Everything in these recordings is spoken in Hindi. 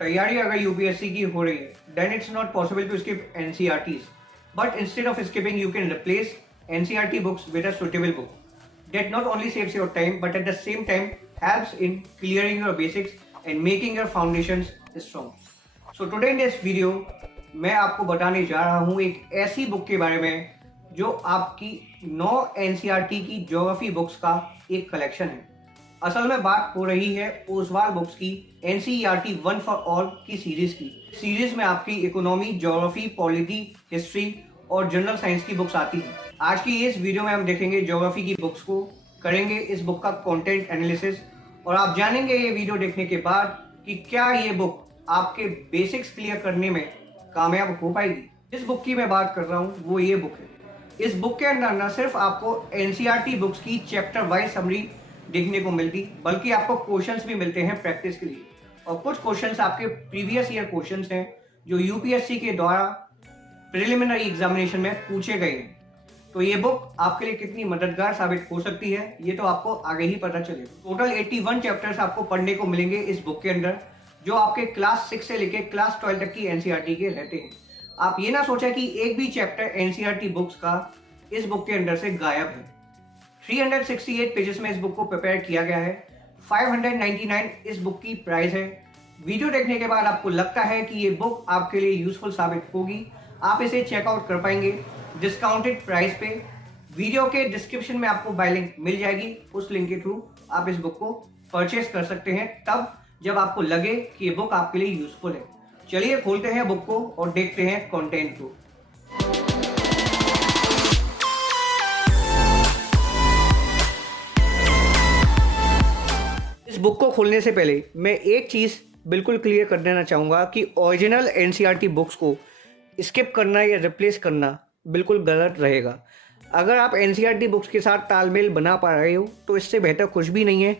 तैयारी अगर यूपीएससी की हो रही है, then it's not possible to skip NCERTs. But instead of skipping, you can replace NCERT books with a suitable book that not only saves your time but at the same time helps in clearing your basics and making your foundations strong. So today in this video, मैं आपको बताने जा रहा हूँ एक ऐसी बुक के बारे में जो आपकी 9 NCERT की ज्योग्राफी बुक्स का एक कलेक्शन है। असल में बात हो रही है ओसवाल बुक्स की NCERT वन फॉर ऑल की सीरीज की। सीरीज में आपकी इकोनॉमी, ज्योग्राफी, पॉलिटी, हिस्ट्री और जनरल साइंस की बुक्स आती हैं। आज की इस वीडियो में हम देखेंगे ज्योग्राफी की बुक्स को, करेंगे इस बुक का कंटेंट एनालिसिस और आप जानेंगे ये वीडियो देखने के बाद कि क्या ये बुक आपके बेसिक्स क्लियर करने में कामयाब हो पाएगी। जिस बुक की मैं बात कर रहा हूँ वो ये बुक है। इस बुक के अंदर न सिर्फ आपको NCERT बुक्स की चैप्टर वाइज समरी देखने को मिलती, बल्कि आपको क्वेश्चंस भी मिलते हैं प्रैक्टिस के लिए। और कुछ क्वेश्चंस आपके प्रीवियस ईयर क्वेश्चंस हैं जो यूपीएससी के द्वारा प्रिलिमिनरी एग्जामिनेशन में पूछे गए हैं। तो ये बुक आपके लिए कितनी मददगार साबित हो सकती है ये तो आपको आगे ही पता चलेगा। टोटल 81 चैप्टर्स आपको पढ़ने को मिलेंगे इस बुक के अंदर, जो आपके क्लास 6 से लेके क्लास 12 तक की NCERT के रहते हैं। आप ये ना सोचा कि एक भी चैप्टर NCERT बुक्स का इस बुक के अंदर से गायब है। 368 पेजेस में इस बुक को प्रिपेयर किया गया है। 599 इस बुक की प्राइस है। वीडियो देखने के बाद आपको लगता है कि ये बुक आपके लिए यूजफुल साबित होगी, आप इसे चेकआउट कर पाएंगे डिस्काउंटेड प्राइस पे। वीडियो के डिस्क्रिप्शन में आपको बाय लिंक मिल जाएगी, उस लिंक के थ्रू आप इस बुक को परचेस कर सकते हैं तब जब आपको लगे कि ये बुक आपके लिए यूजफुल है। चलिए खोलते हैं बुक को और देखते हैं कंटेंट को। इस बुक को खोलने से पहले मैं एक चीज़ बिल्कुल क्लियर कर देना चाहूँगा कि ओरिजिनल NCERT बुक्स को स्किप करना या रिप्लेस करना बिल्कुल गलत रहेगा। अगर आप NCERT बुक्स के साथ तालमेल बना पा रहे हो तो इससे बेहतर कुछ भी नहीं है।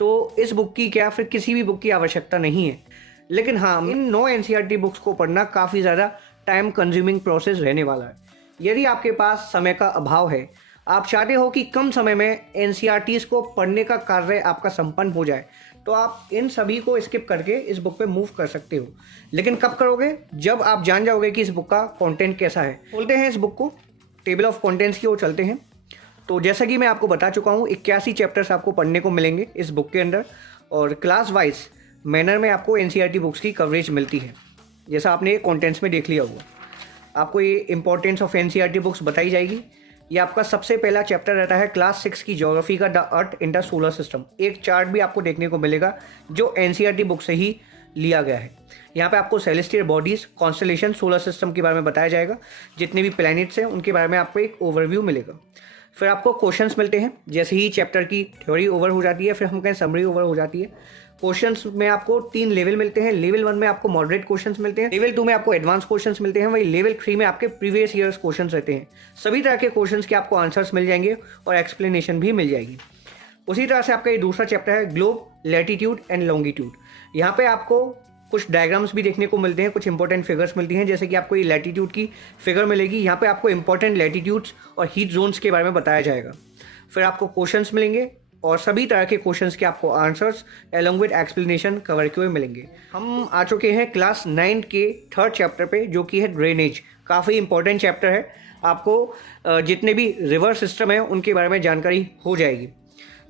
तो इस बुक की क्या फिर किसी भी बुक की आवश्यकता नहीं है। लेकिन हाँ, इन 9 NCERT बुक्स को पढ़ना काफ़ी ज़्यादा टाइम कंज्यूमिंग प्रोसेस रहने वाला है। यदि आपके पास समय का अभाव है, आप चाहते हो कि कम समय में NCERTs को पढ़ने का कार्य आपका संपन्न हो जाए, तो आप इन सभी को स्किप करके इस बुक पे मूव कर सकते हो। लेकिन कब करोगे? जब आप जान जाओगे कि इस बुक का कंटेंट कैसा है। खोलते हैं इस बुक को, टेबल ऑफ कंटेंट्स की ओर चलते हैं। तो जैसा कि मैं आपको बता चुका हूँ, 81 चैप्टर्स आपको पढ़ने को मिलेंगे इस बुक के अंदर और क्लास वाइज मैनर में आपको NCERT बुक्स की कवरेज मिलती है। जैसा आपने कंटेंट्स में देख लिया हुआ, आपको ये इंपॉर्टेंस ऑफ NCERT बुक्स बताई जाएगी। ये आपका सबसे पहला चैप्टर रहता है क्लास 6 की ज्योग्राफी का, the earth in the solar system. एक चार्ट भी आपको देखने को मिलेगा जो NCERT बुक से ही लिया गया है। यहाँ पे आपको celestial bodies, constellation, solar system के बारे में बताया जाएगा। जितने भी प्लैनेट्स हैं उनके बारे में आपको एक ओवरव्यू मिलेगा। फिर आपको क्वेश्चंस मिलते हैं। जैसे ही चैप्टर की थ्योरी ओवर हो जाती है, फिर हम कहें समरी ओवर हो जाती है। क्वेश्चंस में आपको 3 लेवल मिलते हैं। लेवल 1 में आपको मॉडरेट क्वेश्चंस मिलते हैं, लेवल 2 में आपको एडवांस क्वेश्चंस मिलते हैं, वही लेवल 3 में आपके प्रीवियस ईयर्स क्वेश्चंस रहते हैं। सभी तरह के क्वेश्चंस के आपको आंसर्स मिल जाएंगे और एक्सप्लेनेशन भी मिल जाएगी। उसी तरह से आपका ये दूसरा चैप्टर है ग्लोब, लैटिट्यूड एंड लॉन्गिट्यूड। यहाँ पे आपको कुछ डायग्राम्स भी देखने को मिलते हैं, कुछ इंपॉर्टेंट फिगर्स मिलती हैं। जैसे कि आपको ये लैटिट्यूड की फिगर मिलेगी, यहाँ पे आपको इंपॉर्टेंट लैटिट्यूड्स और हीट जोन्स के बारे में बताया जाएगा। फिर आपको क्वेश्चंस मिलेंगे और सभी तरह के क्वेश्चंस के आपको answers along with explanation cover किए हुए मिलेंगे। हम आ चुके हैं क्लास 9 के 3rd चैप्टर पे, जो कि है ड्रेनेज। काफ़ी इंपॉर्टेंट चैप्टर है। आपको जितने भी रिवर सिस्टम है उनके बारे में जानकारी हो जाएगी।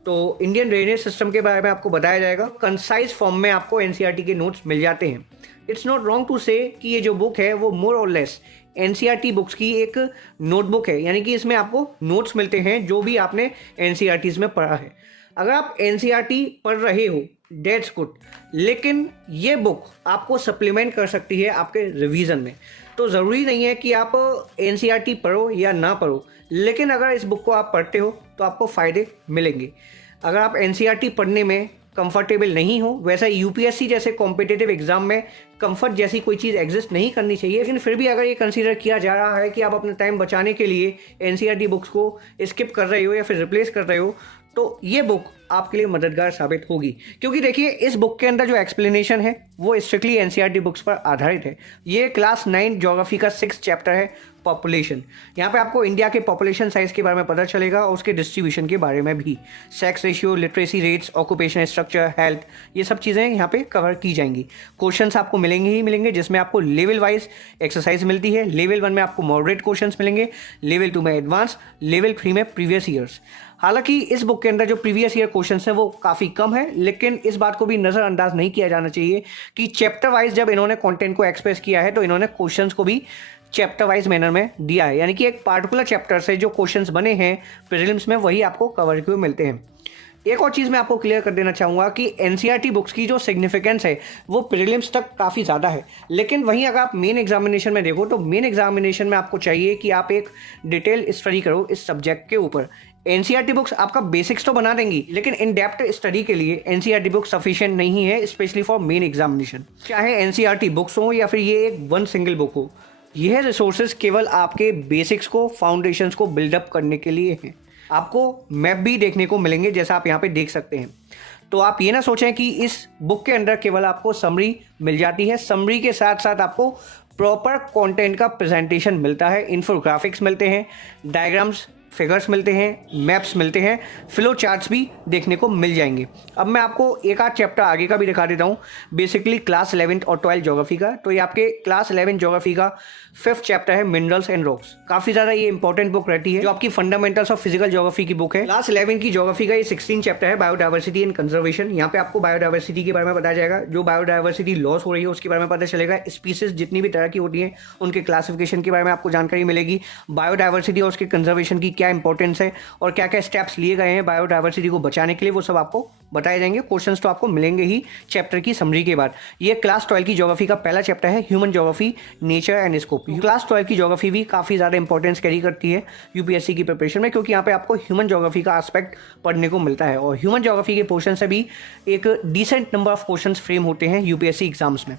तो इंडियन ड्रेनेज सिस्टम के बारे में आपको बताया जाएगा। कंसाइज फॉर्म में आपको NCERT के नोट्स मिल जाते हैं। इट्स नॉट रॉन्ग टू से कि ये जो बुक है वो मोर और लेस NCERT बुक्स की एक नोटबुक है, यानी कि इसमें आपको नोट्स मिलते हैं जो भी आपने NCERTs में पढ़ा है। अगर आप NCERT पढ़ रहे हो डेट्स गुड, लेकिन ये बुक आपको सप्लीमेंट कर सकती है आपके रिवीजन में। तो ज़रूरी नहीं है कि आप NCERT पढ़ो या ना पढ़ो, लेकिन अगर इस बुक को आप पढ़ते हो तो आपको फ़ायदे मिलेंगे। अगर आप NCERT पढ़ने में कंफर्टेबल नहीं हो, वैसा यूपीएससी जैसे कॉम्पिटिटिव एग्जाम में कंफर्ट जैसी कोई चीज़ एग्जिस्ट नहीं करनी चाहिए, लेकिन फिर भी अगर ये कंसीडर किया जा रहा है कि आप अपना टाइम बचाने के लिए NCERT बुक्स को स्किप कर रहे हो या फिर रिप्लेस कर रहे हो, तो ये बुक आपके लिए मददगार साबित होगी। क्योंकि देखिए, इस बुक के अंदर जो एक्सप्लेनेशन है वो स्ट्रिक्टली NCERT बुक्स पर आधारित है। ये क्लास 9 ज्योग्राफी का 6th चैप्टर है, पॉपुलेशन। यहाँ पे आपको इंडिया के पॉपुलेशन साइज के बारे में पता चलेगा और उसके डिस्ट्रीब्यूशन के बारे में भी। Sex ratio, literacy rates, occupation structure, health, ये सब चीज़ें यहाँ पे कवर की जाएंगी। क्वेश्चंस आपको मिलेंगे ही मिलेंगे, जिसमें आपको लेवल वाइज एक्सरसाइज मिलती है। लेवल 1 में आपको मॉडरेट क्वेश्चंस मिलेंगे, लेवल 2 में एडवांस, लेवल 3 में प्रीवियस ईयर्स। हालांकि इस बुक के अंदर जो प्रीवियस ईयर क्वेश्चंस हैं वो काफ़ी कम है, लेकिन इस बात को भी नज़रअंदाज नहीं किया जाना चाहिए कि चैप्टर वाइज जब इन्होंने कंटेंट को एक्सप्रेस किया है तो इन्होंने क्वेश्चंस को भी चैप्टर वाइज मैनर में दिया है। यानी कि एक पार्टिकुलर चैप्टर से जो क्वेश्चंस बने हैं प्रीलिम्स में वही आपको कवर हुए मिलते हैं। एक और चीज़ मैं आपको क्लियर कर देना चाहूँगा कि एनसीईआरटी बुक्स की जो सिग्निफिकेंस है वो प्रीलिम्स तक काफ़ी ज़्यादा है, लेकिन वहीं अगर आप मेन एग्जामिनेशन में देखो तो मेन एग्जामिनेशन में आपको चाहिए कि आप एक डिटेल स्टडी करो इस सब्जेक्ट के ऊपर। एनसीईआरटी बुक्स आपका बेसिक्स तो बना देंगी, लेकिन इन डेप्थ स्टडी के लिए एनसीईआरटी बुक सफिशिएंट नहीं है, स्पेशली फॉर मेन एग्जामिनेशन। चाहे एनसीईआरटी बुक्स हो या फिर ये एक वन सिंगल बुक हो, यह रिसोर्सेज केवल आपके बेसिक्स को, फाउंडेशंस को बिल्डअप करने के लिए हैं। आपको मैप भी देखने को मिलेंगे, जैसा आप यहाँ पे देख सकते हैं। तो आप ये ना सोचें कि इस बुक के अंदर केवल आपको समरी मिल जाती है। समरी के साथ साथ आपको प्रॉपर कंटेंट का प्रेजेंटेशन मिलता है, इन्फोग्राफिक्स मिलते हैं, डायग्राम्स, फिगर्स मिलते हैं, मैप्स मिलते हैं, फ्लो चार्ट्स भी देखने को मिल जाएंगे। अब मैं आपको एक आध चैप्टर आगे का भी दिखा देता हूँ, बेसिकली क्लास 11 और 12 ज्योग्राफी का। तो ये आपके क्लास 11 ज्योग्राफी का 5th चैप्टर है, मिनरल्स एंड रॉक्स। काफ़ी ज़्यादा ये इंपॉर्टेंट बुक रहती है, जो आपकी फंडामेंटल्स ऑफ फिजिकल ज्योग्राफी की बुक है। क्लास 11 की ज्योग्राफी का ये 16 चैप्टर है, बायोडाइवर्सिटी एंड कंजर्वेशन। यहाँ पे आपको बायोडाइवर्सिटी के बारे में बताया जाएगा, जो बायोडाइवर्सिटी लॉस हो रही है उसके बारे में पता चलेगा। स्पीसीज जितनी भी तरह की होती हैं उनके क्लासिफिकेशन के बारे में आपको जानकारी मिलेगी। बायोडाइवर्सिटी और उसके कंजर्वेशन की क्या इंपॉर्टेंस है और क्या क्या स्टेप्स लिए गए हैं बायोडाइवर्सिटी को बचाने के लिए, वो सब आपको बताए जाएंगे। क्वेश्चंस तो आपको मिलेंगे ही चैप्टर की समरी के बाद। ये क्लास 12 की ज्योग्राफी का पहला चैप्टर है, human geography, nature and scope. Class 12 की ज्योग्राफी भी काफ़ी ज़्यादा इंपॉर्टेंस कैरी करती है यूपीएससी की प्रिपरेशन में, क्योंकि यहाँ पे आपको ह्यूमन ज्योग्राफी का एस्पेक्ट पढ़ने को मिलता है और ह्यूमन ज्योग्राफी के पोर्शन से भी एक decent number of questions frame होते हैं यूपीएससी एग्जाम्स में।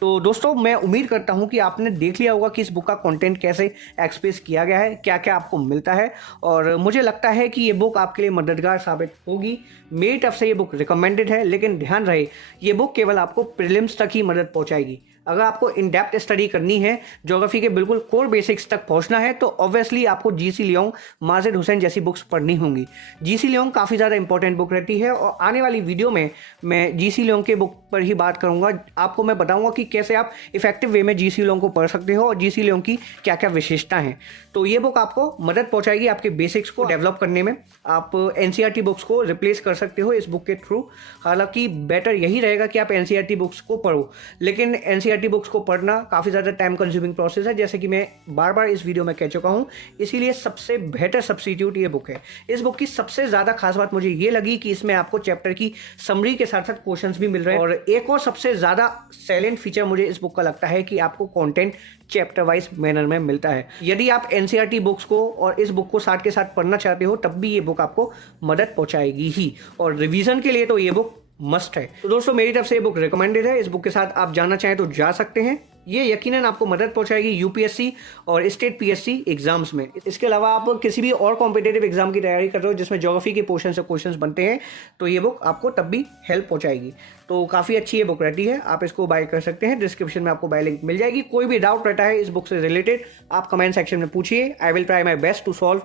तो दोस्तों, मैं उम्मीद करता हूं कि आपने देख लिया होगा कि इस बुक का कंटेंट कैसे एक्सप्रेस किया गया है, क्या क्या आपको मिलता है, और मुझे लगता है कि ये बुक आपके लिए मददगार साबित होगी। मेरी तरफ से ये बुक रिकमेंडेड है, लेकिन ध्यान रहे ये बुक केवल आपको प्रीलिम्स तक ही मदद पहुंचाएगी। अगर आपको इन डेप्थ स्टडी करनी है, ज्योग्राफी के बिल्कुल कोर बेसिक्स तक पहुंचना है, तो ऑब्वियसली आपको जीसी लियोंग, माजिद हुसैन जैसी बुक्स पढ़नी होंगी। जीसी लियोंग काफ़ी ज़्यादा इंपॉर्टेंट बुक रहती है और आने वाली वीडियो में मैं जीसी लियोंग के बुक पर ही बात करूंगा। आपको मैं बताऊंगा कि कैसे आप इफेक्टिव वे में जीसी लियोंग को पढ़ सकते हो और जीसी लियोंग की क्या क्या विशेषता हैं। तो ये बुक आपको मदद पहुंचाएगी आपके बेसिक्स को डेवलप करने में। आप एनसीईआरटी बुक्स को रिप्लेस कर सकते हो इस बुक के थ्रू। हालांकि बेटर यही रहेगा कि आप एनसीईआरटी बुक्स को पढ़ो, लेकिन एनसीईआरटी बुक्स को पढ़ना काफ़ी ज़्यादा टाइम कंज्यूमिंग प्रोसेस है, जैसे कि मैं बार बार इस वीडियो में कह चुका हूँ। इसीलिए सबसे बेहतर सब्स्टिट्यूट ये बुक है। इस बुक की सबसे ज़्यादा खास बात मुझे ये लगी कि इसमें आपको चैप्टर की समरी के साथ साथ क्वेश्चंस भी मिल रहे हैं, और एक और सबसे ज़्यादा सैलेंट फीचर मुझे इस बुक का लगता है कि आपको कंटेंट चैप्टर वाइज मैनर में मिलता है। यदि आप एनसीईआरटी बुक्स को और इस बुक को साथ के साथ पढ़ना चाहते हो, तब भी ये बुक आपको मदद पहुंचाएगी ही, और रिवीजन के लिए तो ये बुक मस्ट है। तो दोस्तों, मेरी तरफ से ये बुक रिकमेंडेड है। इस बुक के साथ आप जाना चाहें तो जा सकते हैं। ये यकीनन आपको मदद पहुंचाएगी यूपीएससी और स्टेट पीएससी एग्जाम्स में। इसके अलावा आप किसी भी और कॉम्पिटेटिव एग्जाम की तैयारी कर रहे हो जिसमें ज्योग्राफी के पोर्शन से क्वेश्चंस बनते हैं, तो ये बुक आपको तब भी हेल्प पहुंचाएगी। तो काफ़ी अच्छी ये बुक रहती है, आप इसको बाय कर सकते हैं। डिस्क्रिप्शन में आपको बाय लिंक मिल जाएगी। कोई भी डाउट रहता है इस बुक से रिलेटेड, आप कमेंट सेक्शन में पूछिए। I will try my best to solve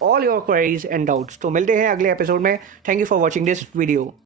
all your queries and doubts. तो मिलते हैं अगले एपिसोड में। Thank you for watching this video.